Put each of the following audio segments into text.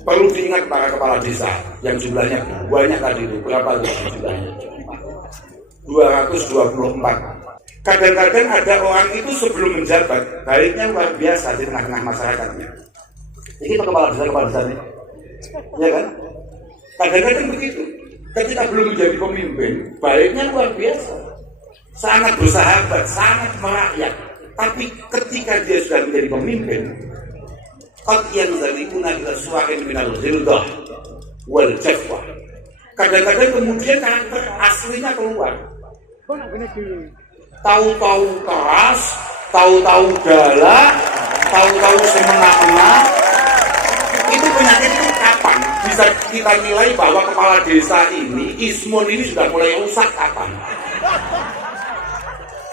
Perlu diingat para kepala desa yang jumlahnya banyak tadi itu, berapa jumlahnya? 224. Kadang-kadang ada orang itu sebelum menjabat baiknya luar biasa di tengah-tengah masyarakatnya. Ini kepala desa ini, ya kan? Kadang-kadang begitu. Ketika belum menjadi pemimpin, baiknya luar biasa, sangat bersahabat, sangat merakyat. Tapi ketika dia sudah menjadi pemimpin, qad yanzalikuna ila suwarin minal ghildah wal jafwah. Kadang-kadang kemudian karakter aslinya keluar. Tahu-tahu keras, tahu-tahu galak, tahu-tahu semena-mena. Itu penyakit itu kapan bisa kita nilai bahwa kepala desa ini, ismun ini sudah mulai rusak kapan?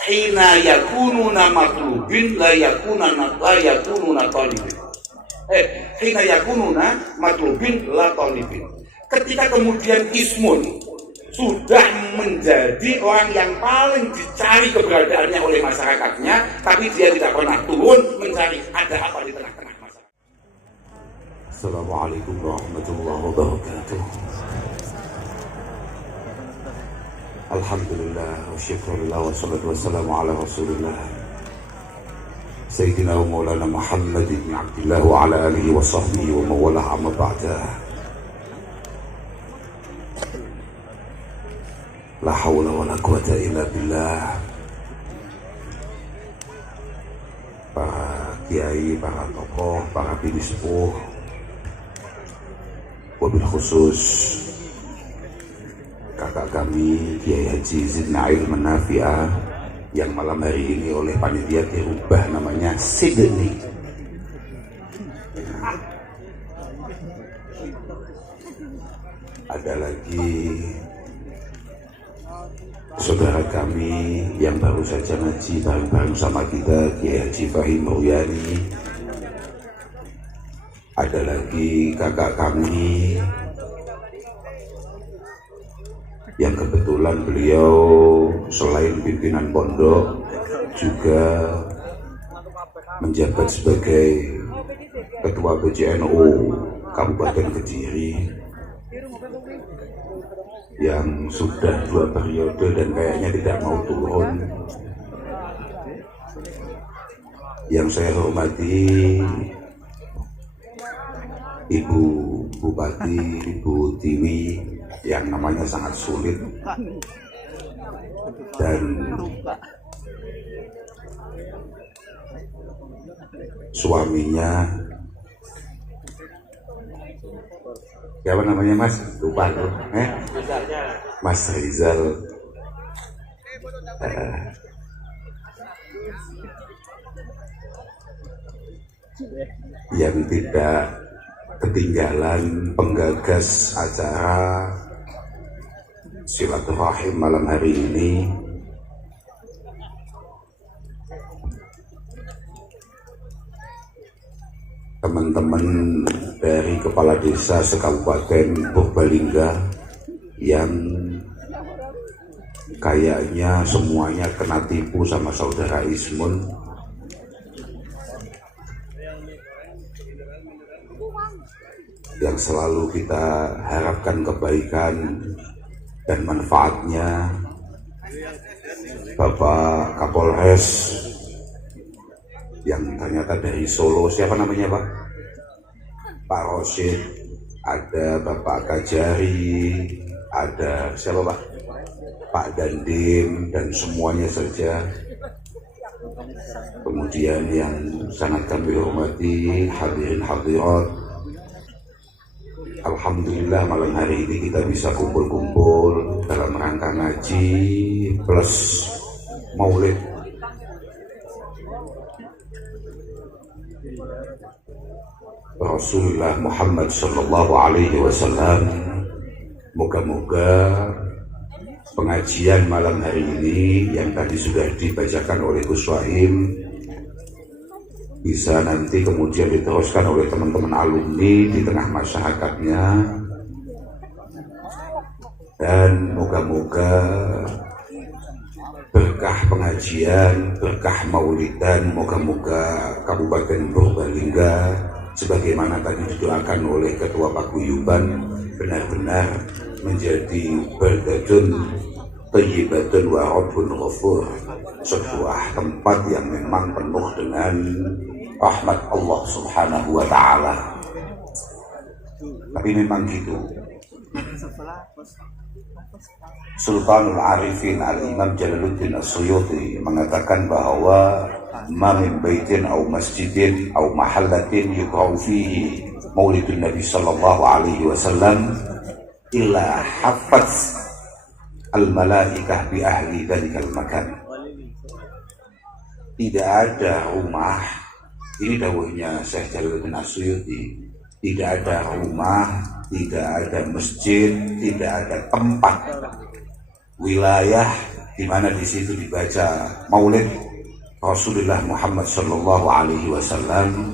Hina yakununa matlubin la yakununa talibin. Hina yakununa matlubin la talibin. Ketika kemudian ismun sudah menjadi orang yang paling dicari keberadaannya oleh masyarakatnya, tapi dia tidak pernah turun mencari ada apa di tengah-tengah masyarakat. Assalamualaikum warahmatullahi wabarakatuh. Alhamdulillah wa syukurillah wa salatu wassalamu ala rasulillah Sayyidina wa maulana Muhammad ibn Abdillah wa ala alihi wa sahbihi wa mawalah amma ba'dah. La hawla wa la quwata illa billah. Para kiai, para tokoh, para bini sepuh, wabil khusus kakak kami Kiai Haji Zidnail Menafi'ah yang malam hari ini oleh panitia dirubah namanya Sydney. Ada lagi saudara kami yang baru saja ngaji bareng-bareng sama kita, Kiai Haji Fahim Ruyani. Ada lagi kakak kami yang kebetulan beliau selain pimpinan pondok juga menjabat sebagai Ketua PJNU Kabupaten Kediri yang sudah 2 periode dan kayaknya tidak mau turun. Yang saya hormati Ibu Bupati, Ibu Tiwi yang namanya sangat sulit, dan suaminya siapa namanya Mas? Lupa tuh. Mas Rizal. Yang tidak ketinggalan penggagas acara silaturahim malam hari ini, teman-teman dari kepala desa sekabupaten Purbalingga yang kayaknya semuanya kena tipu sama saudara Ismun. Yang selalu kita harapkan kebaikan dan manfaatnya, Bapak Kapolres yang ternyata dari Solo, siapa namanya Pak? Pak Rosyid, ada Bapak Kajari, ada siapa Pak? Pak Dandim, dan semuanya saja. Kemudian yang sangat kami hormati hadirin hadirat, alhamdulillah malam hari ini kita bisa kumpul-kumpul dalam rangka ngaji plus maulid. Rasulullah Muhammad sallallahu alaihi wasallam. Moga-moga pengajian malam hari ini yang tadi sudah dibacakan oleh Gus Wahim bisa nanti kemudian diteruskan oleh teman-teman alumni di tengah masyarakatnya, dan moga-moga berkah pengajian, berkah maulidan, moga-moga Kabupaten Purbalingga sebagaimana tadi didoakan oleh Ketua Paguyuban, benar-benar menjadi baldatun thayyibatun wa rabbun ghafur, sebuah tempat yang memang penuh dengan rahmat Allah Subhanahu wa taala. Tapi memang gitu, Sultanul Arifin Al-Imam Jalaluddin As-Suyuti mengatakan bahwa ma min baitin aw masjidin aw mahallatin yuqra'u fihi maulidun Nabi sallallahu alaihi wasallam illa hafaz al-malaikah bi ahli dzalikal makan. Tidak ada rumah, ini dawuhnya Syekh Jalaluddin As-Suyuti, tidak ada rumah, tidak ada masjid, tidak ada tempat wilayah di mana di situ dibaca maulid Rasulullah Muhammad Sallallahu Alaihi Wasallam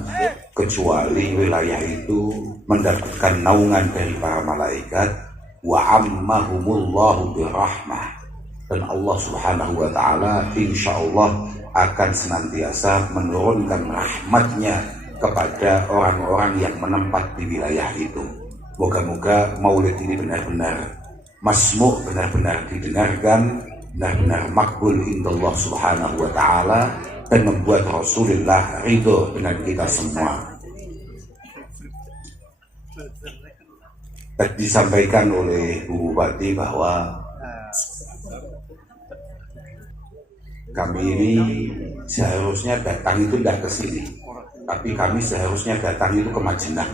kecuali wilayah itu mendapatkan naungan dari para malaikat, wa ammahumullahu birahmah, dan Allah Subhanahu Wa Taala insya Allah akan senantiasa menurunkan rahmatnya kepada orang-orang yang menempat di wilayah itu. Moga-moga maulid ini benar-benar masmu', benar-benar didengarkan, benar-benar makbul indallah Subhanahu wa ta'ala, dan membuat Rasulullah ridho dengan kita semua. Tadi disampaikan oleh Bu Bupati bahwa kami ini seharusnya datang itu tidak ke sini, tapi kami seharusnya datang itu ke Majenah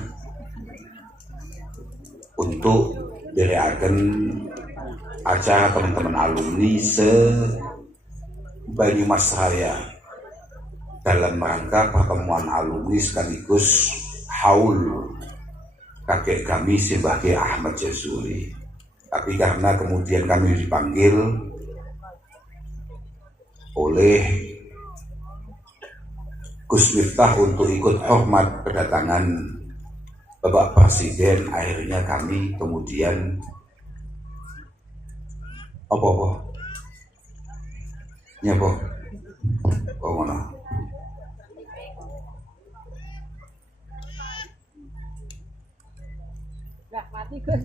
untuk dirayakan acara teman-teman alumni se-Banyumas Raya dalam rangka pertemuan alumni sekaligus haul kakek kami sebagai Ahmad Jazuli. Tapi karena kemudian kami dipanggil oleh Gus Miftah untuk ikut hormat kedatangan Bapak Presiden, akhirnya kami kemudian apa nyapa kok ngono Lah mati Gus.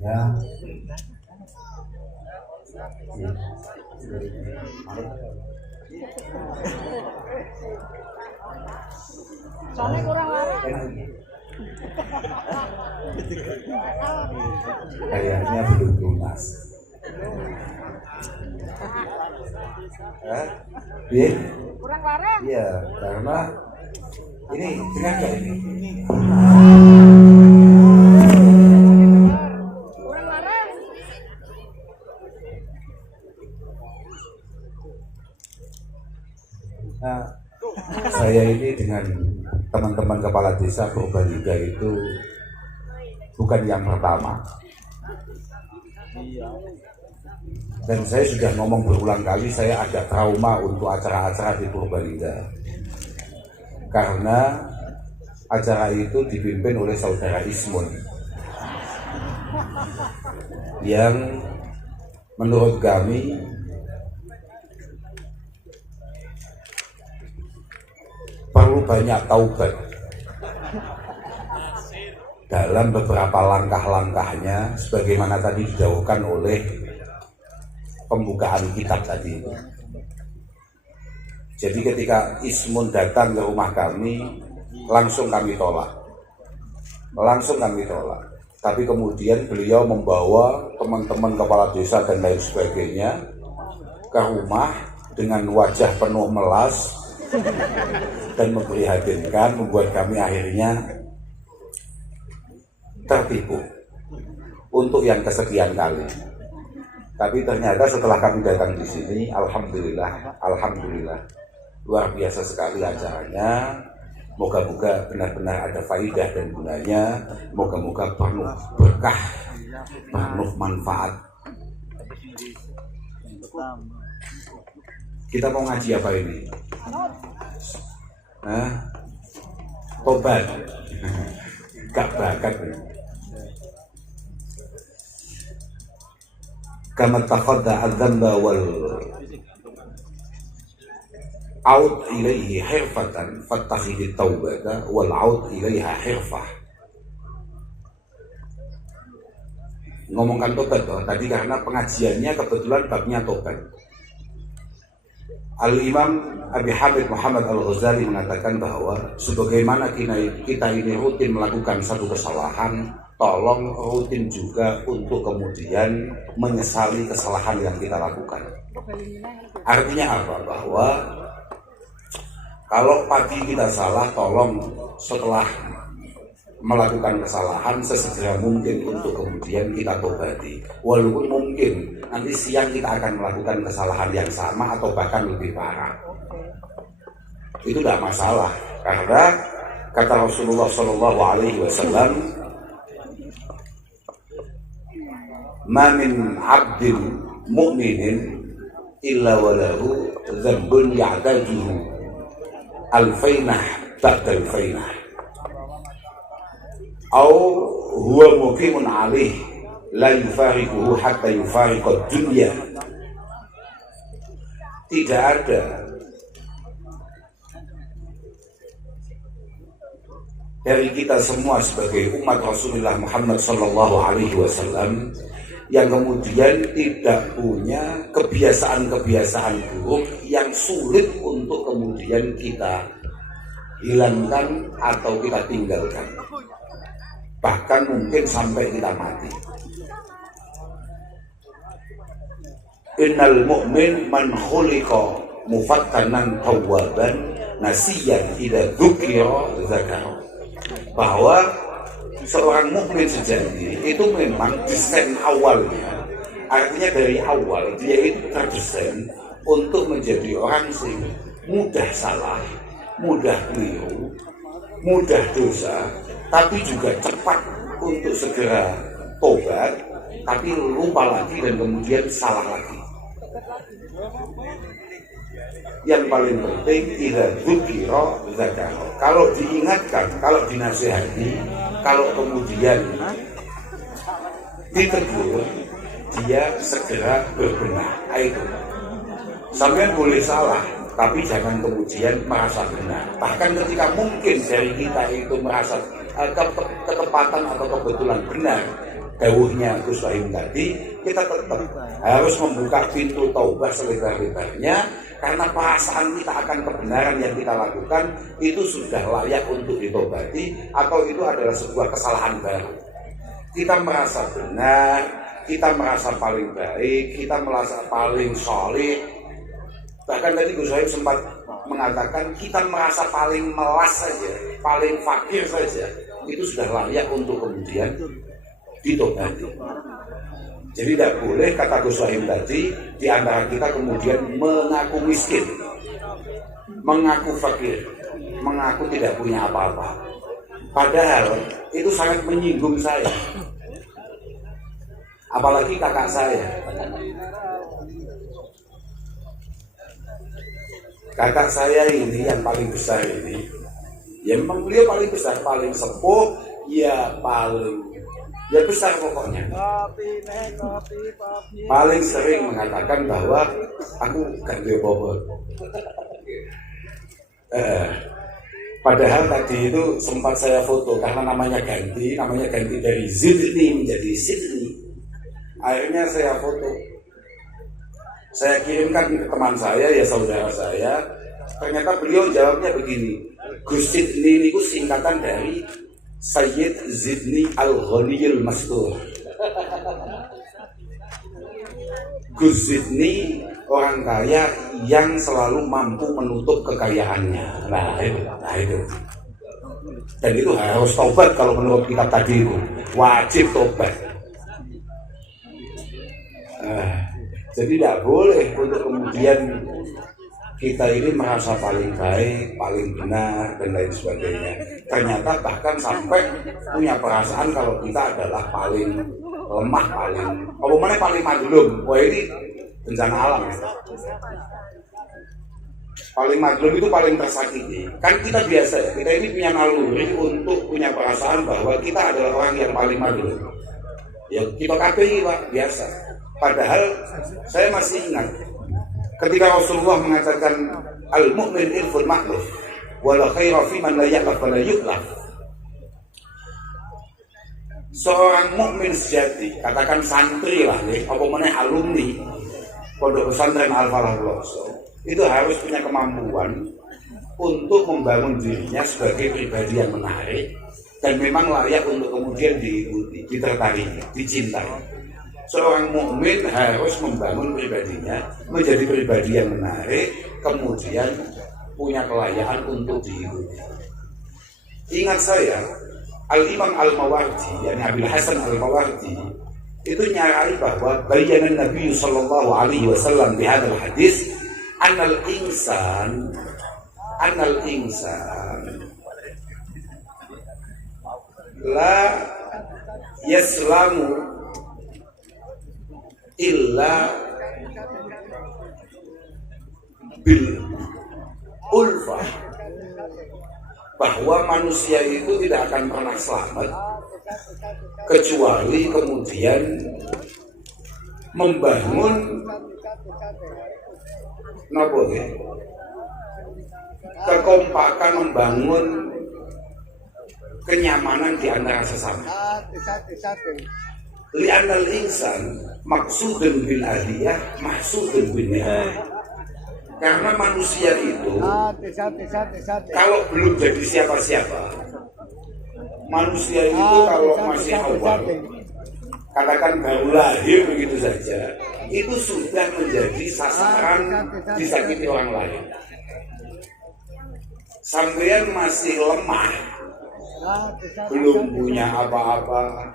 ya. Soalnya kurang larang. Kayaknya belum lunas. Iya? Kurang larang. Iya, karena ini dengar nggak ini? Kurang larang. Nah, saya ini dengan teman-teman kepala desa Purbalingga itu bukan yang pertama. Dan saya sudah ngomong berulang kali, saya agak trauma untuk acara-acara di Purbalingga. Karena acara itu dipimpin oleh Saudara Ismun, yang menurut kami perlu banyak taubat dalam beberapa langkah-langkahnya, sebagaimana tadi dijauhkan oleh pembukaan kitab tadi itu. Jadi ketika Ismun datang ke rumah kami, langsung kami tolak. Tapi kemudian beliau membawa teman-teman kepala desa dan lain sebagainya ke rumah dengan wajah penuh melas dan memprihatinkan, membuat kami akhirnya tertipu untuk yang kesekian kali. Tapi ternyata setelah kami datang di sini, alhamdulillah, luar biasa sekali acaranya. Moga-moga benar-benar ada faidah dan gunanya. Moga-moga penuh berkah, penuh manfaat. Kita mau ngaji apa ini? Tobat. Gak bakat. Kama takhadda adzamba Aud ilaihi hirfatan fattakhidit taubata wal aud ilaiha hirfah. Ngomongkan tobat toh, tadi karena pengajiannya kebetulan babnya tobat. Al-Imam Abi Hamid Muhammad Al-Ghazali mengatakan bahwa sebagaimana kita ini rutin melakukan satu kesalahan, tolong rutin juga untuk kemudian menyesali kesalahan yang kita lakukan. Artinya apa? Bahwa kalau pagi kita salah, tolong setelah melakukan kesalahan sesegera mungkin untuk kemudian kita tobati. Walaupun mungkin nanti siang kita akan melakukan kesalahan yang sama atau bahkan lebih parah. Itu tidak masalah, karena kata Rasulullah SAW, "Ma min 'abdin mu'minin illa walahu dzambun ya'tajuhu alfainah ba'da alfainah." Au huwa muqimun alaih la yufariquhu hatta yufariqad dunya. Tidak ada dari kita semua sebagai umat Rasulullah Muhammad sallallahu alaihi wasallam yang kemudian tidak punya kebiasaan-kebiasaan buruk yang sulit untuk kemudian kita hilangkan atau kita tinggalkan. Bahkan mungkin sampai kita mati. Innal mu'min man khuliqa mufattanan tawwaban nasiyan idza dzukira dzakara. Bahwa seorang mukmin sejati itu memang desain awalnya, artinya dari awal dia itu terdesain untuk menjadi orang yang mudah salah, mudah keliru, mudah dosa, tapi juga cepat untuk segera tobat, tapi lupa lagi dan kemudian salah lagi. Yang paling penting idza dzukira dzakara. Kalau diingatkan, kalau dinasihati, kalau kemudian ditegur, dia segera berbenah. Itu. Sampean boleh salah, tapi jangan kemudian merasa benar. Bahkan ketika mungkin dari kita itu merasa ketepatan atau kebetulan benar dawuhnya Gus Wahim tadi, kita tetap harus membuka pintu taubat selebar-lebarnya, karena perasaan kita akan kebenaran yang kita lakukan itu sudah layak untuk ditobati, atau itu adalah sebuah kesalahan baru. Kita merasa benar, kita merasa paling baik, kita merasa paling solid. Bahkan tadi Gus Wahim sempat mengatakan kita merasa paling melas saja, paling fakir saja, itu sudah layak untuk kemudian ditobati. Jadi tidak boleh, kata Gus Wahim tadi, di antara kita kemudian mengaku miskin, mengaku fakir, mengaku tidak punya apa-apa. Padahal itu sangat menyinggung saya, apalagi kakak saya. Kakak saya ini yang paling besar ini, ya memang beliau paling besar, paling sepuh, ya besar pokoknya. Paling sering mengatakan bahwa aku gak ada apa-apa. Padahal tadi itu sempat saya foto karena namanya ganti dari Zidni menjadi Sidni. Akhirnya saya foto, saya kirimkan ke teman saya, ya saudara saya. Ternyata beliau jawabnya begini, Gus Sidni itu singkatan dari Sayyid Zidni Al-Ghaniyul Mastur. Gus Zidni orang kaya yang selalu mampu menutup kekayaannya. Nah itu. Dan itu harus taubat kalau menurut kitab tadi itu. Wajib taubat. Jadi tidak boleh untuk kemudian kita ini merasa paling baik, paling benar, dan lain sebagainya. Ternyata bahkan sampai punya perasaan kalau kita adalah paling lemah, paling madlum. Wah, ini bencana alam ya. Paling madlum itu paling tersakiti. Kan kita biasa ya, kita ini punya naluri untuk punya perasaan bahwa kita adalah orang yang paling madlum. Ya kita KPI Pak, biasa. Padahal saya masih ingat ketika Rasulullah mengatakan al-mu'min ilful ma'luf wala khaira fi man la ya'laf wa la yu'laf. Seorang mukmin sejati, katakan santri lah nih, apa mana alumni pondok pesantren Al-Falah Ploso, itu harus punya kemampuan untuk membangun dirinya sebagai pribadi yang menarik dan memang layak untuk kemudian diikuti, ditertarik, dicintai. Seorang mukmin harus membangun pribadinya menjadi pribadi yang menarik, kemudian punya kelayakan untuk diikuti. Ingat saya, Al-Imam Al-Mawardi, yani Abil Hasan Al-Mawardi, itu nyarai bahwa bayanan Nabi sallallahu alaihi wasallam di hadal hadis annal insan la yaslamu illa bil ulfah, bahwa manusia itu tidak akan pernah selamat kecuali kemudian membangun kekompakan, membangun kenyamanan di antara sesama. Li'anal insan maksudun bil aliyah mahsudun bil nihayah. Karena manusia itu kalau belum jadi siapa-siapa, manusia itu kalau masih awal, katakan baru lahir begitu saja, itu sudah menjadi sasaran disakiti orang lain. Sampeyan masih lemah, belum punya apa-apa,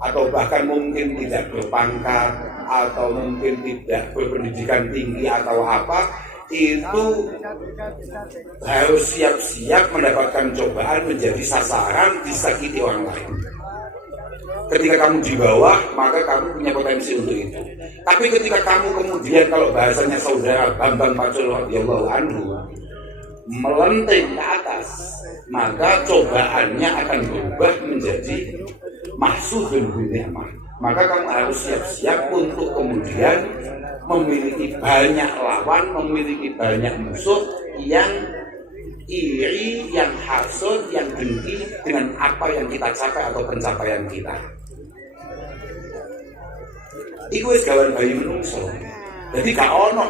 atau bahkan mungkin tidak berpangkat, atau mungkin tidak berpendidikan tinggi atau apa, itu harus siap-siap mendapatkan cobaan, menjadi sasaran disakiti orang lain. Ketika kamu di bawah, maka kamu punya potensi untuk itu. Tapi ketika kamu kemudian, kalau bahasanya saudara Bambang Pacul radhiyallahu anhu, melenting ke atas, maka cobaannya akan berubah menjadi mahsudun bil ni'mah. Maka kamu harus siap-siap untuk kemudian memiliki banyak lawan, memiliki banyak musuh yang iri, yang hasud, yang dengki dengan apa yang kita capai atau pencapaian kita. Iku wis gawan bayi menungso. Jadi gak ono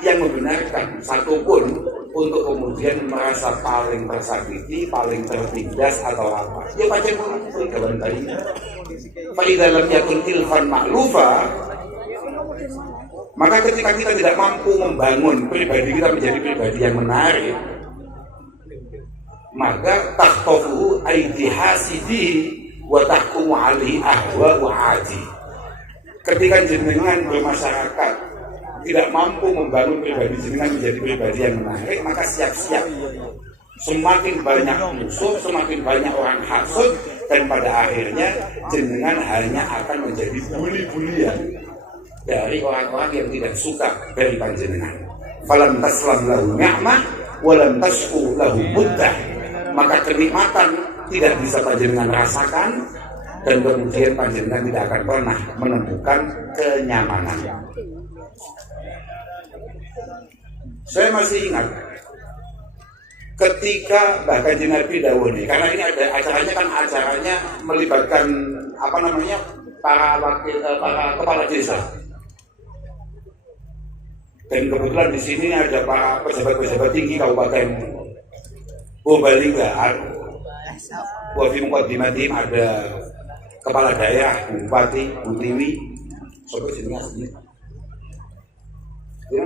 yang membenarkan satupun untuk kemudian merasa paling tersakiti, paling tertindas atau apa. Ya pancen kuwi gawan bayi. Fa idza lam yakun ilfan ma'lufa, maka ketika kita tidak mampu membangun pribadi kita menjadi pribadi yang menarik, maka takhtafu aidi hasidi wa tahkumu alaihi ahwa wa adi. Ketika jenengan bermasyarakat tidak mampu membangun pribadi jenengan menjadi pribadi yang menarik, maka siap-siap semakin banyak musuh, semakin banyak orang hasud, dan pada akhirnya jenengan hanya akan menjadi buli-bulian dari orang-orang yang tidak suka dari panjenengan. Falam taslam lahu ni'mah walam tasku lahu muddah. Maka kenikmatan tidak bisa panjenengan rasakan, dan kemudian panjenengan tidak akan pernah menemukan kenyamanan. Saya masih ingat ketika bahkan Nabi Dawud, karena ini ada acaranya, kan acaranya melibatkan para kepala desa. Dan kebetulan di sini ada para pejabat-pejabat tinggi Kabupaten Purbalingga. Wafi Muqaddimatim ada kepala daerah, Bupati, Butiwi, sampai sini asli. Ya?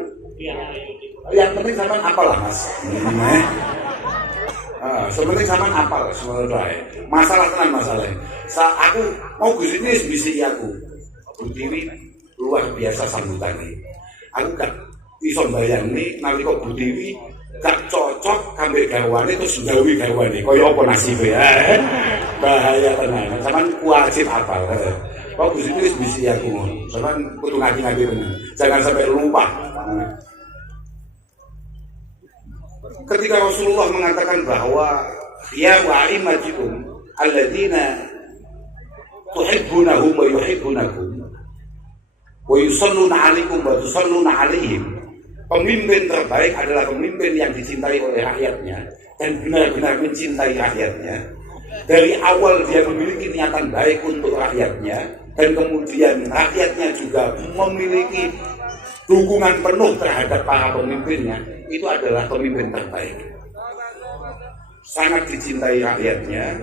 Yang penting sampean apalah Mas. Sebenarnya sampean apal sebenarnya. Masalah tenan masalah. Aku mau ke sini bisi aku. Butiwi luar biasa sambutannya. Aku gak iso bayangni nalika Butiwi gak cocok kambek garwane terus gawe garwane. Kaya apa nasibe ya? Bahaya tenan. Sampean wajib apal. Kok di sini bisi aku. Sampean kudu ngaji-ngaji tenan. Jangan sampai lupa. Ketika Rasulullah mengatakan bahwa ya wa'imatikum alladzina tuhibbunahum wa yuhibbunakum wa yusalluna 'alaikum wa tusalluna 'alaihim, pemimpin terbaik adalah pemimpin yang dicintai oleh rakyatnya dan benar-benar mencintai rakyatnya. Dari awal dia memiliki niatan baik untuk rakyatnya dan kemudian rakyatnya juga memiliki dukungan penuh terhadap para pemimpinnya. Itu adalah pemimpin terbaik. Sangat dicintai rakyatnya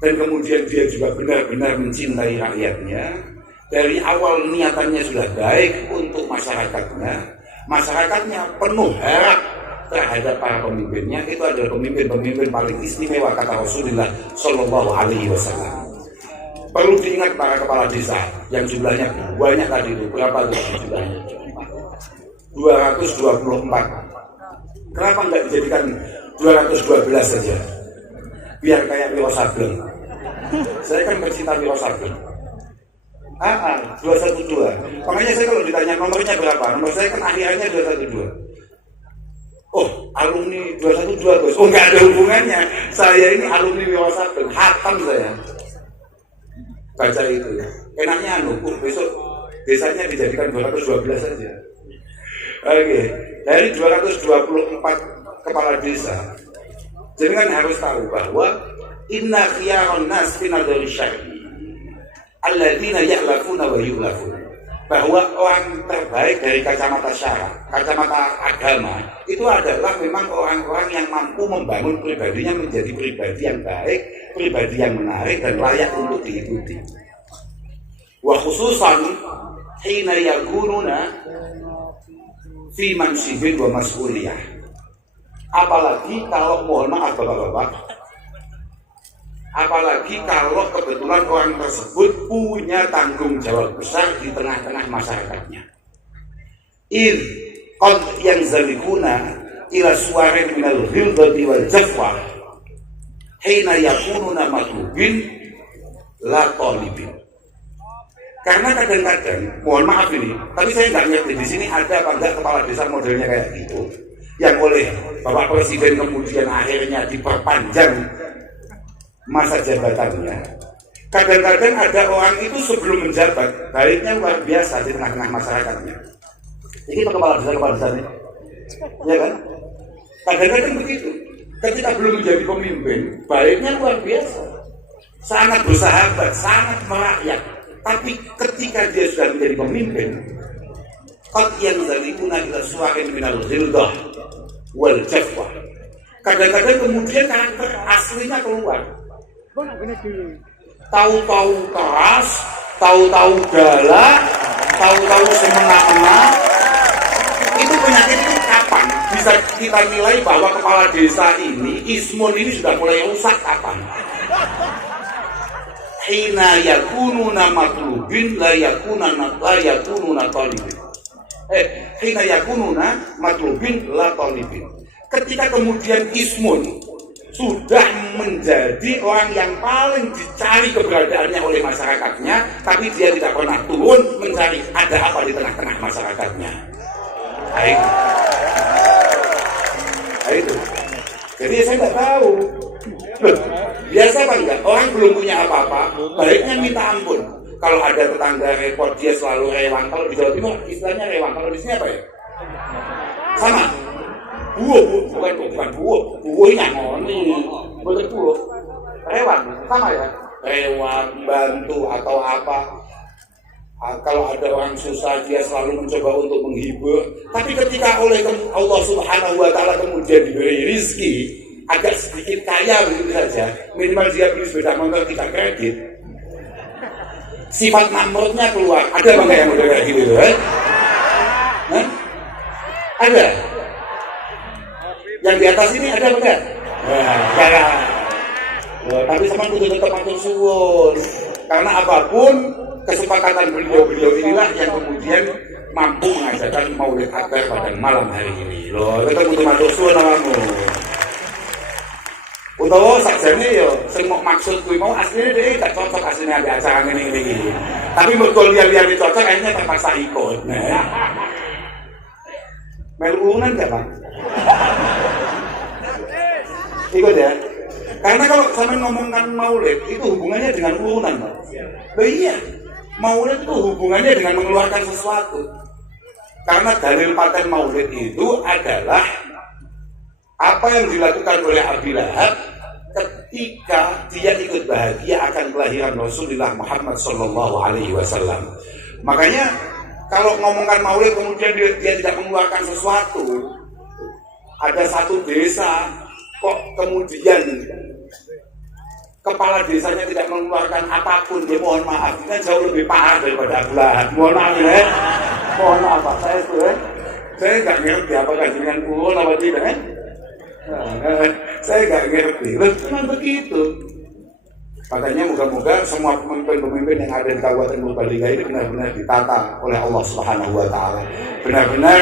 dan kemudian dia juga benar-benar mencintai rakyatnya. Dari awal niatannya sudah baik untuk masyarakatnya penuh harap terhadap para pemimpinnya. Itu adalah pemimpin-pemimpin paling istimewa, kata Rasulullah Shallallahu Alaihi Wasallam. Perlu diingat para kepala desa yang jumlahnya banyak tadi itu. Berapa jumlahnya? 224. Kenapa nggak dijadikan 212 saja? Biar kayak Wiro Sableng. Saya kan bercinta Wiro Sableng. 212. Makanya saya kalau ditanya nomornya berapa, nomor saya kan akhirannya 212. Oh, alumni 212 bos. Oh, nggak ada hubungannya. Saya ini alumni Wiro Sableng, hatam saya. Baca itu ya. Enaknya besok desanya dijadikan 212 saja. Oke, dari 224 kepala desa, jadi kan harus tahu bahwa inna khiyarun nas fi nadari syar'i alladzina ya'lafuna wa yu'lafun, bahwa orang terbaik dari kacamata syara, kacamata agama, itu adalah memang orang-orang yang mampu membangun pribadinya menjadi pribadi yang baik, pribadi yang menarik dan layak untuk diikuti. Wa khususan hina yakununa fi mansibin wa mas'uliyah. Apalagi kalau, mohon maaf Bapak-bapak, apalagi kalau kebetulan orang tersebut punya tanggung jawab besar di tengah-tengah masyarakatnya. Qad yanzalikuna ila suwarin minal ghildati wal jafwa hina yakununa matlubin la talibin. Karena kadang-kadang, mohon maaf ini, tapi saya nggak ngerti di sini ada apa enggak kepala desa modelnya kayak gitu, yang oleh Bapak Presiden kemudian akhirnya diperpanjang masa jabatannya. Kadang-kadang ada orang itu sebelum menjabat baiknya luar biasa di tengah-tengah masyarakatnya. Ini kepala desa ini, ya kan? Kadang-kadang begitu. Ketika belum menjadi pemimpin, baiknya luar biasa, sangat bersahabat, sangat merakyat. Tapi ketika dia sudah menjadi pemimpin, qad yanzalikuna ila suwarin minal ghildah wal jafwa. Kadang-kadang kemudian karakter aslinya keluar. Tahu-tahu keras, tahu-tahu galak, tahu-tahu semena-mena. Itu penyakit itu kapan bisa kita nilai bahwa kepala desa ini, ismun ini sudah mulai rusak kapan? Hina yakununa matlubin la yakununa talibin. Hina yakununa matlubin la talibin. Ketika kemudian ismun sudah menjadi orang yang paling dicari keberadaannya oleh masyarakatnya, tapi dia tidak pernah turun mencari ada apa di tengah-tengah masyarakatnya. Itu. Jadi saya tidak tahu. Loh, biasa apa enggak? Orang belum punya apa-apa, baiknya minta ampun. Kalau ada tetangga repot, dia selalu rewang. Kalau di Jawa Timur istilahnya rewang. Kalau di sini apa ya? Sama. Bukan buah nyangoni, bukan buah. Rewang, sama ya. Rewang, bantu atau apa. Kalau ada orang susah, dia selalu mencoba untuk menghibur. Tapi ketika oleh Allah Subhanahu Wa Taala kemudian diberi rizki, agak sedikit kaya begitu saja, minimal dia beli sepeda motor tidak kredit, sifat namrudnya keluar. Ada apa enggak yang udah kayak gitu? Ada. Yang di atas ini ada apa enggak? Tapi sama kudu tetap matur suwun. Karena apapun kesepakatan beliau-beliau inilah yang kemudian mampu mengadakan Maulid Akbar pada malam hari ini. Loh, tetap kudu matur suwun awakmu. Utawa sakjane yo sing mok maksud kuwi mau asline dhewe gak cocok asline ambek acara ngene iki. Tapi mergo liya-liyane cocok akhirnya terpaksa ikut. Melunan enggak, Pak? Ikut ya. Karena kalau sampai ngomongkan maulid itu hubungannya dengan urunan, Pak. Loh iya. Maulid itu hubungannya dengan mengeluarkan sesuatu. Karena dalil paten maulid itu adalah apa yang dilakukan oleh Abi Lahab ketika dia ikut bahagia akan kelahiran Rasulullah Muhammad SAW. Makanya kalau ngomongkan maulid kemudian dia tidak mengeluarkan sesuatu, ada satu desa kok kemudian kepala desanya tidak mengeluarkan apapun, dia mohon maaf, kan jauh lebih parah daripada Abu Lahab. Mohon maaf ya, mohon maaf Pak, saya nggak ngerti apakah dengan pun apa tidak ya? Saya nggak ngerti, memang begitu. Makanya moga-moga semua pemimpin-pemimpin yang ada di Kabupaten Purbalingga ini benar-benar ditata oleh Allah Subhanahu Wa Taala, benar-benar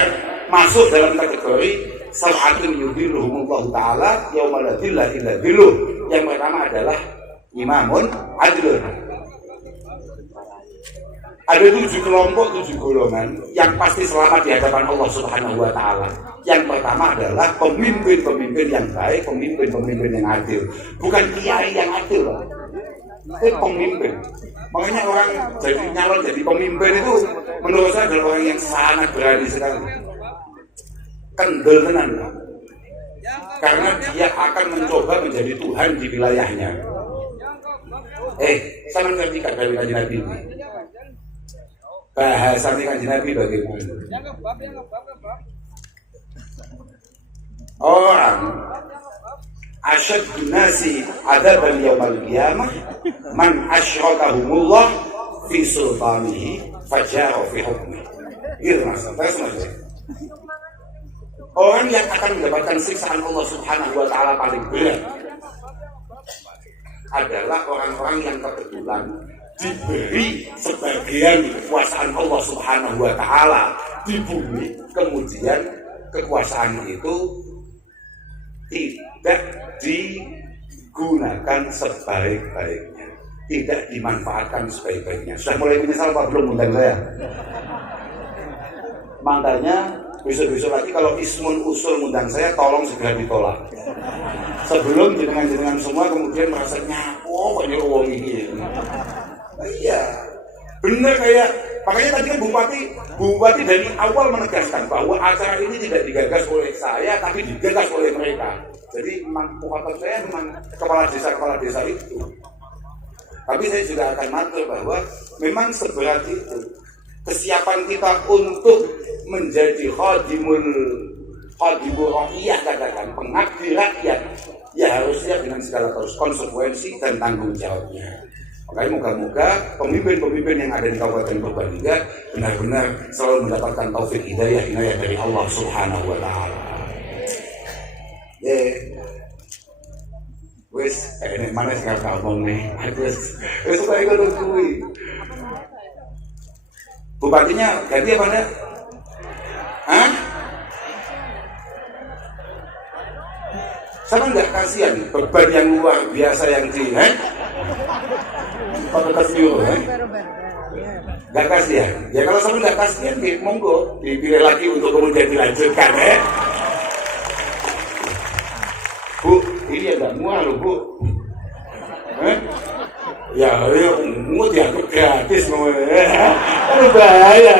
masuk dalam kategori sab'atun yudhilluhumullahu ta'ala yauma la dhilla illa dhilluh. Yang pertama adalah imamun adlun. Ada 7 kelompok, 7 golongan yang pasti selamat di hadapan Allah Subhanahu Wa Taala. Yang pertama adalah pemimpin-pemimpin yang baik, pemimpin-pemimpin yang adil. Bukan kiai yang adil loh. Itu pemimpin. Makanya orang jadi nyalon jadi pemimpin itu menurut saya adalah orang yang sangat berani sekali. Kendel tenan. Karena dia akan mencoba menjadi Tuhan di wilayahnya. Saya mengerti dari Kanjeng Nabi ini. Bahasa Kanjeng Nabi bagaimana? Orang asyadun nasi adaban yaumal qiyamah man asyrakahumullah fi sultanihi fajara fi hukmihi. Gitu maksudnya. Orang yang akan mendapatkan siksaan Allah Subhanahu Wa Taala paling berat adalah orang-orang yang kebetulan diberi sebagian kekuasaan Allah Subhanahu Wa Taala di bumi, kemudian kekuasaan itu tidak digunakan sebaik-baiknya, tidak dimanfaatkan sebaik-baiknya. Sudah mulai menyesal Pak belum undang saya? Makanya besok-besok lagi kalau Ismun usul ngundang saya, tolong segera ditolak. Sebelum jenengan-jenengan semua kemudian merasa nyapo kok nyuruh wong ini. Iya, benar kayak makanya tadi kan Bupati dari awal menegaskan bahwa acara ini tidak digagas oleh saya, tapi digagas oleh mereka. Jadi memang pokok saya memang kepala desa itu. Tapi saya juga akan matur bahwa memang seberat itu kesiapan kita untuk menjadi khadimul rakyat, katakan pengabdi rakyat, ya harus siap dengan segala konsekuensi dan tanggung jawabnya. Makanya moga-moga pemimpin-pemimpin yang ada di Kabupaten Purbalingga benar-benar selalu mendapatkan taufik hidayah dari Allah Subhanahu Wa Taala. Wes, ini mana sekarang ngomong nih? Wes supaya ikut tungguin. Bupatinya ganti apa enggak? Hah? Sama enggak kasihan beban yang luar biasa yang Fakultas Biologi, nggak kasihan. Ya kalau sama nggak kasihan, monggo dipilih lagi untuk kemudian dilanjutkan ya. Bu, ini agak murah loh Bu. Ya, mau dianggap gratis kan bahaya.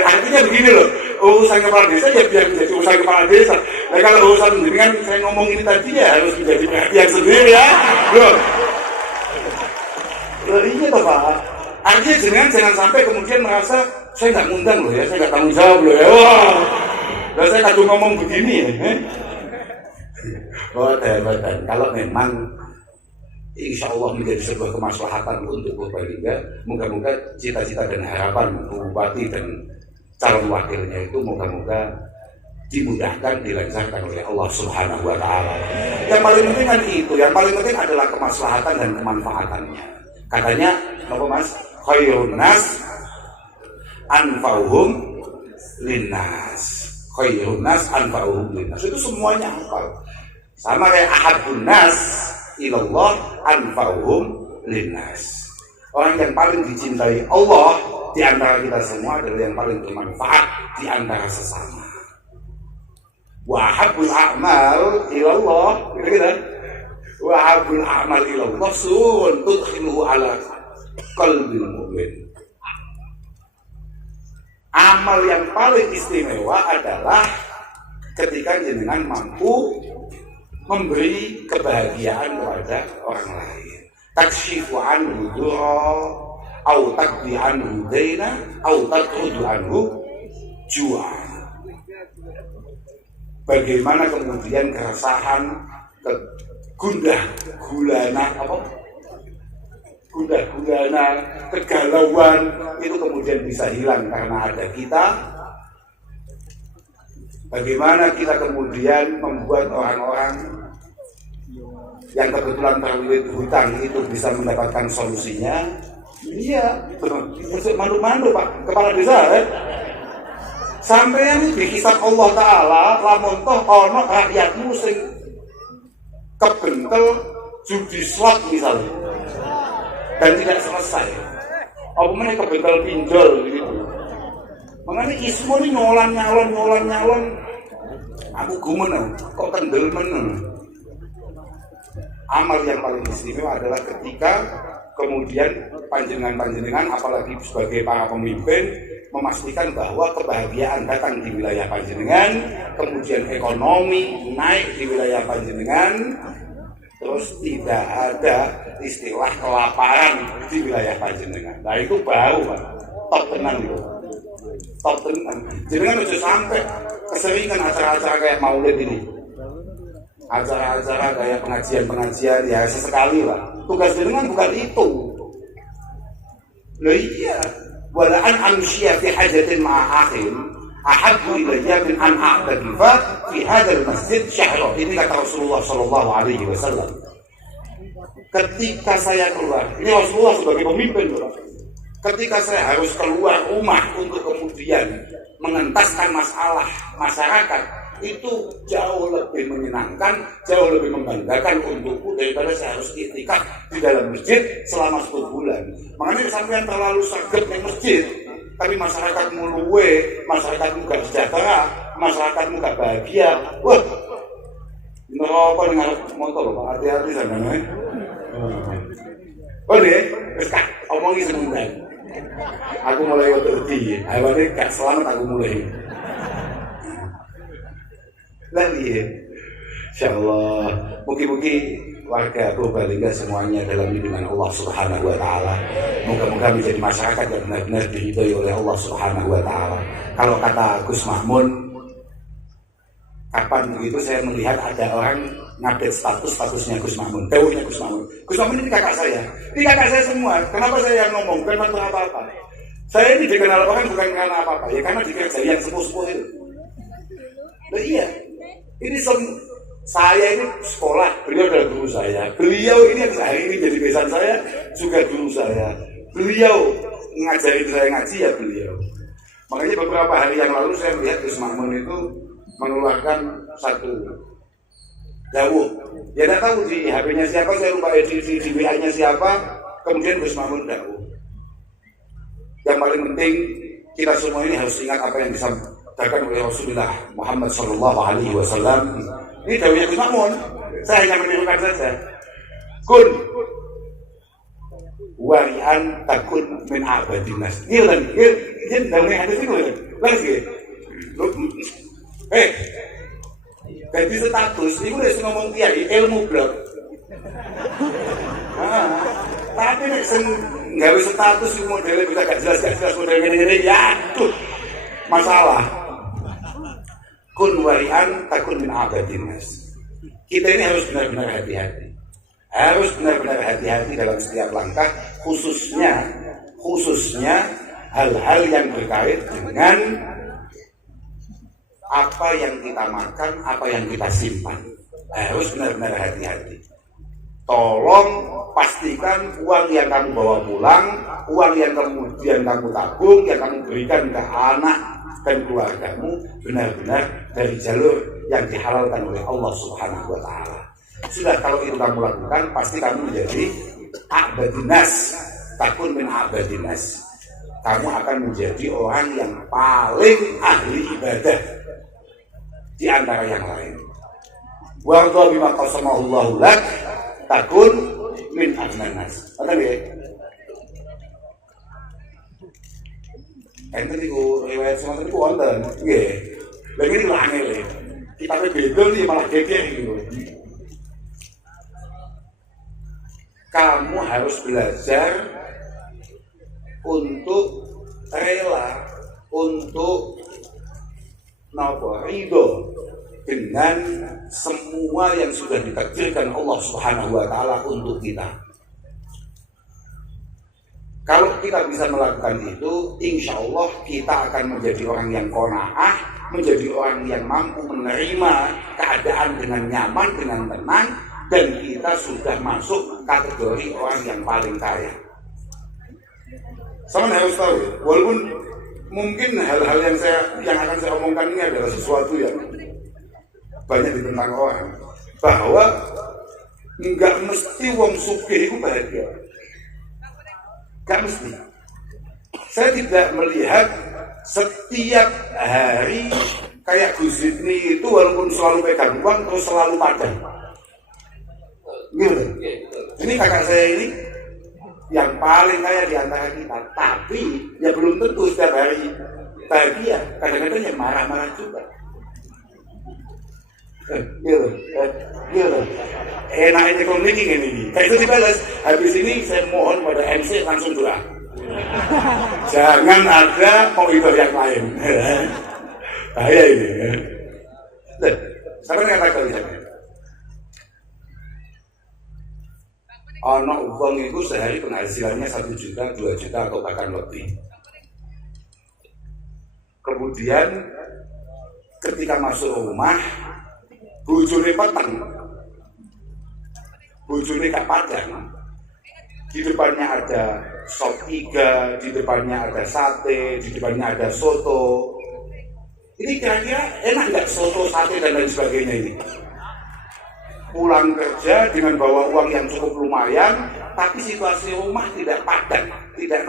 Artinya begini loh, urusan kepala desa ya biar menjadi urusan kepala desa. Nah kalau urusan dengan saya ngomong ini tadi ya harus menjadi perhatian sendiri ya. Loh, iya toh Pak. Artinya jangan sampai kemudian merasa saya nggak ngundang loh ya, saya nggak tanggung jawab loh ya. Wah, lah saya kadung ngomong begini ya. Betul. Kalau memang insya Allah menjadi sebuah kemaslahatan untuk Purbalingga, moga-moga cita-cita dan harapan Bupati dan calon wakilnya itu moga-moga dimudahkan, dilancarkan oleh Allah Subhanahu Wa Taala. Yang paling penting kan itu, yang paling penting adalah kemaslahatan dan kemanfaatannya. Katanya, apa Mas? Khairun nas anfa'uhum linnas. Khairun nas anfa'uhum linnas. Itu semuanya hafal. Sama kayak ahadun nas ilallah anfa'uhum linnas. Orang yang paling dicintai Allah di antara kita semua adalah yang paling bermanfaat di antara sesama. Wa habbul a'mal ilallah, gitu-gitu. Wa habbul a'mal ilallah surun tudkhiluhu ala qalbil mu'min. amal yang paling istimewa adalah ketika jenengan mampu memberi kebahagiaan kepada orang lain. Takshifu anhu durra, au taqdi anhu daina, au tatrudu anhu ju'a. Bagaimana kemudian keresahan, gundah gulana, kegalauan itu kemudian bisa hilang karena ada kita. Bagaimana kita kemudian membuat orang-orang yang kebetulan terlilit hutang itu bisa mendapatkan solusinya. Iya, mandu-mandu Pak, kepala desa sampai yang dihisab Allah Ta'ala lamun toh ono rakyatmu sing kebentel judi slot misalnya dan tidak selesai, apa mana kebentel pinjol gitu. Makanya ismu ini nyolon, aku gumen kok kendel men. Amal yang paling istimewa adalah ketika kemudian panjenengan apalagi sebagai para pemimpin memastikan bahwa kebahagiaan datang di wilayah panjenengan, kemudian ekonomi naik di wilayah panjenengan, terus tidak ada istilah kelaparan di wilayah panjenengan. Nah itu baru Pak, top tenan itu. Top tenan. Jenengan udah sampai keseringan acara-acara kayak maulid ini. Acara-acara kayak pengajian ya sesekali lah. Tugas jenengan bukan itu. Loh iya, wala an amshiya fi hajatin ma'a akhin ahabbu ilayya min an a'tadifa fi hadzal masjid syahra. Ini kata Rasulullah sallallahu alaihi wasallam. Ketika saya keluar, ini Rasulullah sebagai pemimpin loh. Ketika saya harus keluar rumah untuk kemudian mengentaskan masalah masyarakat, itu jauh lebih menyenangkan, jauh lebih membanggakan untukku daripada saya harus iktikaf di dalam masjid selama 10 bulan. Makanya sampean terlalu sergap di masjid, tapi masyarakatmu luwe, masyarakatmu gak sejahtera, masyarakatmu gak bahagia. Wah, neraka dengan motor Pak, hati-hati sana. Boleh, Kak, omongi sebentar. Aku mulai wedi, awane gak selamat aku mulai. Lagi, insyaallah, mugi-mugi warga Purbalingga semuanya dalam lindungan Allah Subhanahu Wa Taala. Moga-moga menjadi masyarakat yang benar-benar diridhoi oleh Allah Subhanahu Wa Taala. Kalau kata Gus Mahmun, kapan begitu saya melihat ada orang ngupdate statusnya Gus Mahmun, dawuhnya Gus Mahmun. Gus Mahmun ini kakak saya, semua. Kenapa saya ngomong? Bukan untuk apa-apa. Saya ini dikenal orang bukan karena apa-apa, ya karena dikerjai yang sepuh-sepuh itu. Nah, iya. Ini saya ini sekolah, beliau adalah guru saya. Beliau ini yang hari ini jadi besan saya juga guru saya. Beliau ngajarin saya ngaji ya beliau. Makanya beberapa hari yang lalu saya melihat Gus Mahmun itu mengeluarkan satu dawuh. Ya tidak tahu di HP-nya siapa, saya lupa di WA-nya siapa. Kemudian Gus Mahmun dawuh. Yang paling penting kita semua ini harus ingat apa yang disampaikan oleh Rasulullah Muhammad Sallallahu Alaihi Wasallam. Ini dawuhnya Gus Mahmun. Saya hanya menirukan saja. Kun warian takun min abadinas. Ini dawuhnya hadis itu lagi. Jadi status itu udah ngomong kiai ilmu blog. Tapi nek nggawe status itu modelnya bisa gak jelas model ngene ya tuh masalah. Kun warian takun min abadinas. Kita ini harus benar-benar hati-hati. Harus benar-benar hati-hati dalam setiap langkah, khususnya hal-hal yang berkait dengan apa yang kita makan, apa yang kita simpan. Harus benar-benar hati-hati. Tolong pastikan uang yang kamu bawa pulang, uang yang kemudian kamu tabung, yang kamu berikan ke anak dan keluargamu benar-benar dari jalur yang dihalalkan oleh Allah Subhanahu Wa Taala. Sudah kalau itu kamu lakukan, pasti kamu menjadi abadinas, takun min abadinas. Kamu akan menjadi orang yang paling ahli ibadah di antara yang lain. Wa bima qasamahullahu lak takun min agnanas. Ada ya? enten niku riwayat semanten niku wonten. Nggih. Lha iki lho angel. Kita beda nih malah geger gitu. Kamu harus belajar untuk rela, untuk ridho dengan semua yang sudah ditakdirkan Allah Subhanahu wa taala untuk kita. Kalau kita bisa melakukan itu, insya Allah kita akan menjadi orang yang qanaah, menjadi orang yang mampu menerima keadaan dengan nyaman, dengan tenang, dan kita sudah masuk kategori orang yang paling kaya. Sama harus tahu, walaupun mungkin hal-hal yang akan saya omongkan ini adalah sesuatu yang banyak ditentang orang, bahwa nggak mesti wong sugih itu bahagia. Gak mesti. Saya tidak melihat setiap hari kayak Gus Zidni itu walaupun selalu pegang uang terus selalu padam. Gitu. Ini kakak saya ini yang paling kaya di antara kita, tapi ya belum tentu setiap hari bahagia. Kadang-kadang yang marah-marah juga. Gitu. Enaknya komik ini. Kayak itu dibalas. Habis ini saya mohon pada MC langsung doa. Jangan ada koridor yang lain. Bahaya ini. Sampai kata kalian. Anak uang itu sehari penghasilannya 1 juta, 2 juta atau bahkan lebih. Kemudian ketika masuk rumah, bojone peteng, bojone gak padang. Di depannya ada sop iga, di depannya ada sate, di depannya ada soto. Ini kira-kira enak nggak soto, sate dan lain sebagainya ini? Pulang kerja dengan bawa uang yang cukup lumayan, tapi situasi rumah tidak padat, tidak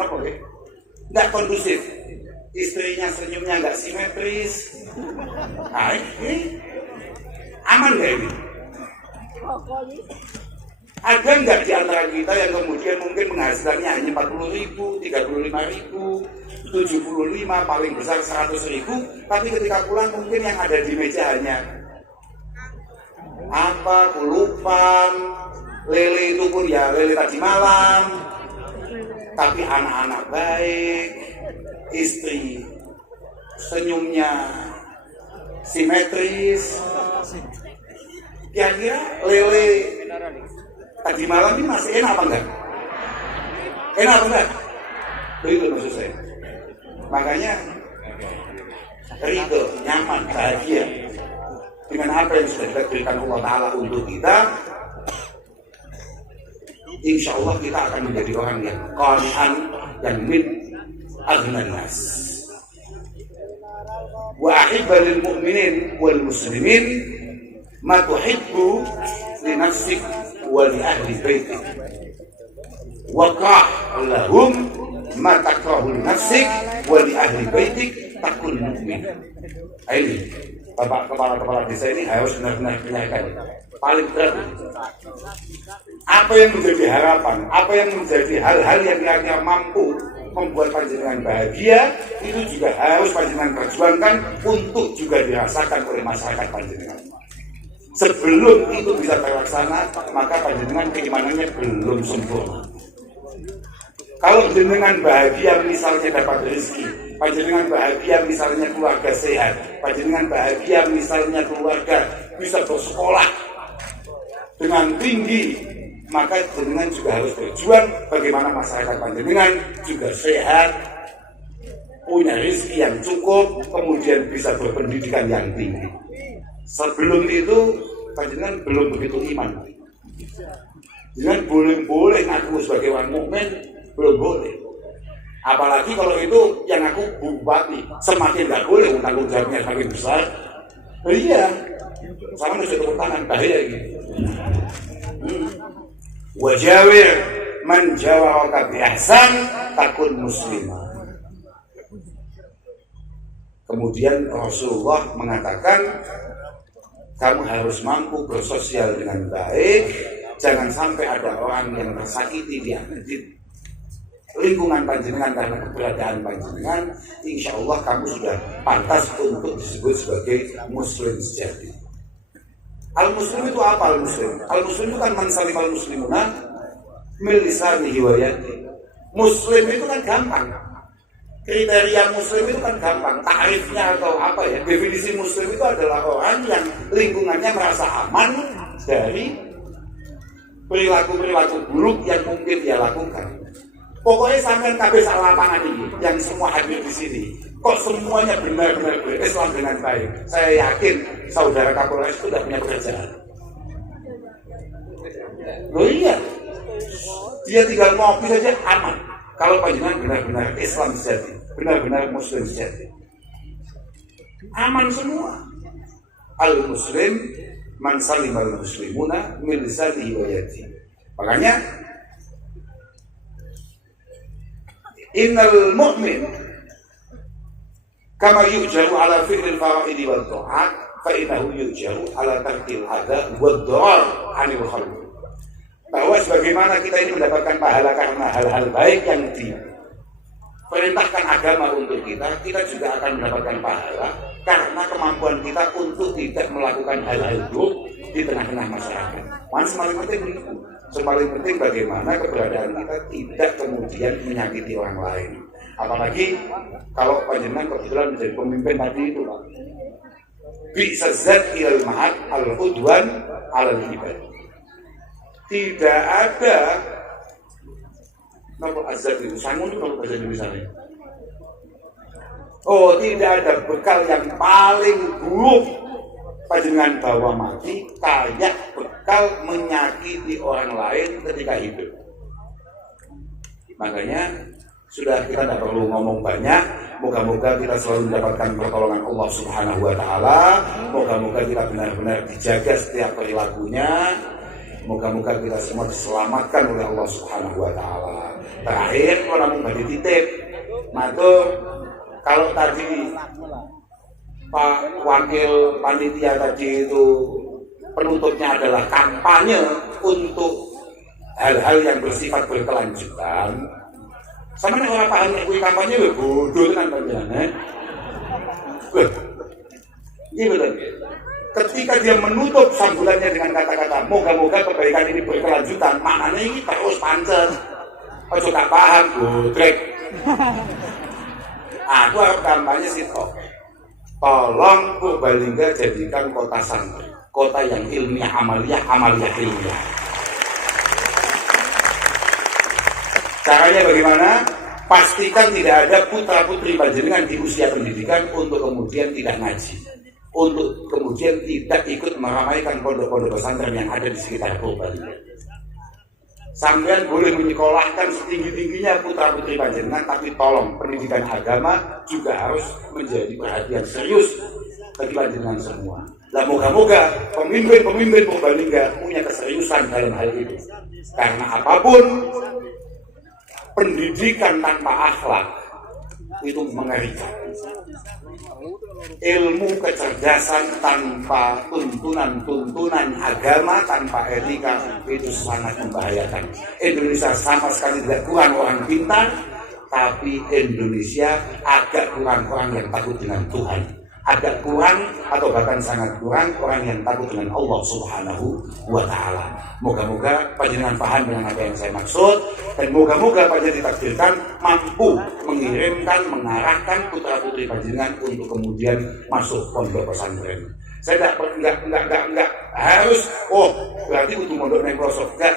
nggak kondusif. Istrinya senyumnya nggak simetris. Nah, ini aman nggak ini? Ada nggak di antara kita yang kemudian mungkin penghasilannya hanya 40.000, 35.000, 75, paling besar 100.000, tapi ketika pulang mungkin yang ada di meja hanya kulupan, lele itu pun ya lele tadi malam, tapi anak-anak baik, istri senyumnya simetris. Kira-kira lele tadi malam ini masih enak apa enggak? Enak apa enggak? Itu maksud saya. Makanya ridho, nyaman, bahagia dengan apa yang sudah ditakdirkan Allah Ta'ala untuk kita. Insya Allah kita akan menjadi orang yang qani'an, yang min aghnan nas. Wa ahibba lil mu'minin wal muslimin ma tuhibbu li nafsik wa li ahli baitik wa qah lahum ma takrahu li nafsik wa li ahli baitik takun mu'min. Ini Bapak kepala desa ini harus benar-benar menyampaikan paling berat. Apa yang menjadi harapan, apa yang menjadi hal-hal yang kira-kira mampu membuat panjenengan bahagia, itu juga harus panjenengan perjuangkan untuk juga dirasakan oleh masyarakat panjenengan. Sebelum itu bisa terlaksana, maka panjenengan keimanannya belum sempurna. Kalau jenengan bahagia misalnya dapat rezeki, panjenengan bahagia misalnya keluarga sehat, panjenengan bahagia misalnya keluarga bisa bersekolah dengan tinggi, maka jenengan juga harus berjuang bagaimana masyarakat panjenengan juga sehat, punya rezeki yang cukup, kemudian bisa berpendidikan yang tinggi. Sebelum itu panjenengan belum begitu iman. Jangan boleh ngaku sebagai orang mukmin, belum boleh. Apalagi kalau itu yang aku bupati, semakin nggak boleh, tanggung jawabnya semakin besar. Iya, sama mesti tepuk tangan, bahaya gitu. Wajawir man jawaraka bi ihsan takun muslimah. Kemudian Rasulullah mengatakan, kamu harus mampu bersosial dengan baik. Jangan sampai ada orang yang tersakiti di hati. lingkungan panjenengan karena keberadaan panjenengan, insya Allah kamu sudah pantas untuk disebut sebagai muslim sejati. Al-muslim itu apa al-muslim? Al-muslim itu kan man salimal muslimuna min lisanihi wa yadihi. Muslim itu kan gampang. Kriteria muslim itu kan gampang. Tarifnya atau apa ya? Definisi muslim itu adalah orang yang lingkungannya merasa aman dari perilaku-perilaku buruk yang mungkin dia lakukan. Pokoknya sampai kabeh sak lapangan ini yang semua hadir di sini, kok semuanya benar-benar berislam dengan baik. Saya yakin saudara Kapolres itu tidak punya pekerjaan. Loh iya, dia tinggal ngopi saja aman. Kalau panjenengan benar-benar Islam sejati, benar-benar Muslim sejati, aman semua. Al-Muslim man salimal muslimuna min lisanihi wa yadihi. Makanya innal mu'min kama yujaru ala fi'lil fara'idi wal ta'at fa innahu yujaru ala tarkil adha wad darar 'anil khalq. Bahwa sebagaimana kita ini mendapatkan pahala karena hal-hal baik yang diperintahkan agama untuk kita, kita juga akan mendapatkan pahala karena kemampuan kita untuk tidak melakukan hal-hal buruk di tengah-tengah masyarakat. Yang paling penting itu. Yang paling penting bagaimana keberadaan kita tidak kemudian menyakiti orang lain. Apalagi kalau panjenengan kebetulan menjadi pemimpin tadi itu, bisa zat ilal ma'ad al-udwan al-ibad. Tidak ada nama azab itu sangun itu kalau bahasa Indonesia. Oh, tidak ada bekal yang paling buruk panjenengan bawa mati kayak bekal menyakiti orang lain ketika hidup. Makanya sudah kita tidak perlu ngomong banyak. Moga-moga kita selalu mendapatkan pertolongan Allah Subhanahu wa Ta'ala. Moga-moga kita benar-benar dijaga setiap perilakunya. Moga-moga kita semua diselamatkan oleh Allah Subhanahu wa Ta'ala. Terakhir, kalau namun bagi titip, matur, kalau tadi Pak Wakil Panitia tadi itu penutupnya adalah kampanye untuk hal-hal yang bersifat berkelanjutan. Sama nih orang paham yang kampanye loh, bodoh kan panjangan. Iya betul. Ketika dia menutup sambutannya dengan kata-kata moga-moga kebaikan ini berkelanjutan, maknanya ini terus pancen. Ojo gak paham, bodrek. Aku harap kampanye sih kok. Tolong Purbalingga jadikan kota santri, kota yang ilmiah amaliyah, amaliyah ilmiah. Caranya bagaimana? Pastikan tidak ada putra-putri panjenengan di usia pendidikan untuk kemudian tidak ngaji, untuk kemudian tidak ikut meramaikan pondok-pondok pesantren yang ada di sekitar Purbalingga. Sampean boleh menyekolahkan setinggi-tingginya putra-putri panjenengan, tapi tolong pendidikan agama juga harus menjadi perhatian serius bagi panjenengan semua. Lah moga-moga pemimpin-pemimpin Purbalingga punya keseriusan dalam hal itu. Karena apapun pendidikan tanpa akhlak itu mengerikan. Ilmu kecerdasan tanpa tuntunan agama, tanpa etika itu sangat membahayakan. Indonesia sama sekali tidak kurang orang pintar, tapi Indonesia agak kurang orang yang takut dengan Tuhan. Agak kurang atau bahkan sangat kurang orang yang takut dengan Allah Subhanahu wa Ta'ala. Moga-moga panjenengan paham dengan apa yang saya maksud, dan moga-moga panjenengan ditakdirkan mampu mengirimkan, mengarahkan putra-putri panjenengan untuk kemudian masuk pondok pesantren. Saya enggak harus berarti untuk mondok naik pelosok. Enggak.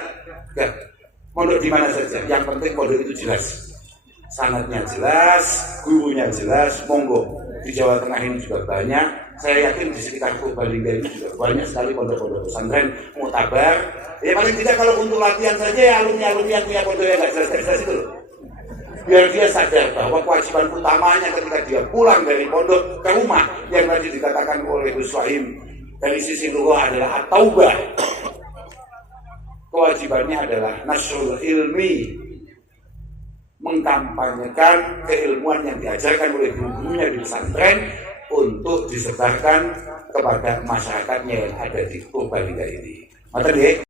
Mondok di mana saja. Yang penting pondok itu jelas. Sanadnya jelas, gurunya jelas, monggo. Di Jawa Tengah ini juga banyak. Saya yakin di sekitar Purbalingga ini juga banyak sekali pondok-pondok pesantren mutabar. Ya paling tidak kalau untuk latihan saja ya alumni-alumni yang punya pondok yang nggak jelas-jelas itu loh. Biar dia sadar bahwa kewajiban utamanya ketika dia pulang dari pondok ke rumah yang tadi dikatakan oleh Gus Wahim dari sisi lughah adalah at-taubah. Kewajibannya adalah nasrul ilmi, mengkampanyekan keilmuan yang diajarkan oleh guru-gurunya di pesantren untuk disebarkan kepada masyarakatnya yang ada di Purbalingga ini. Mata deh.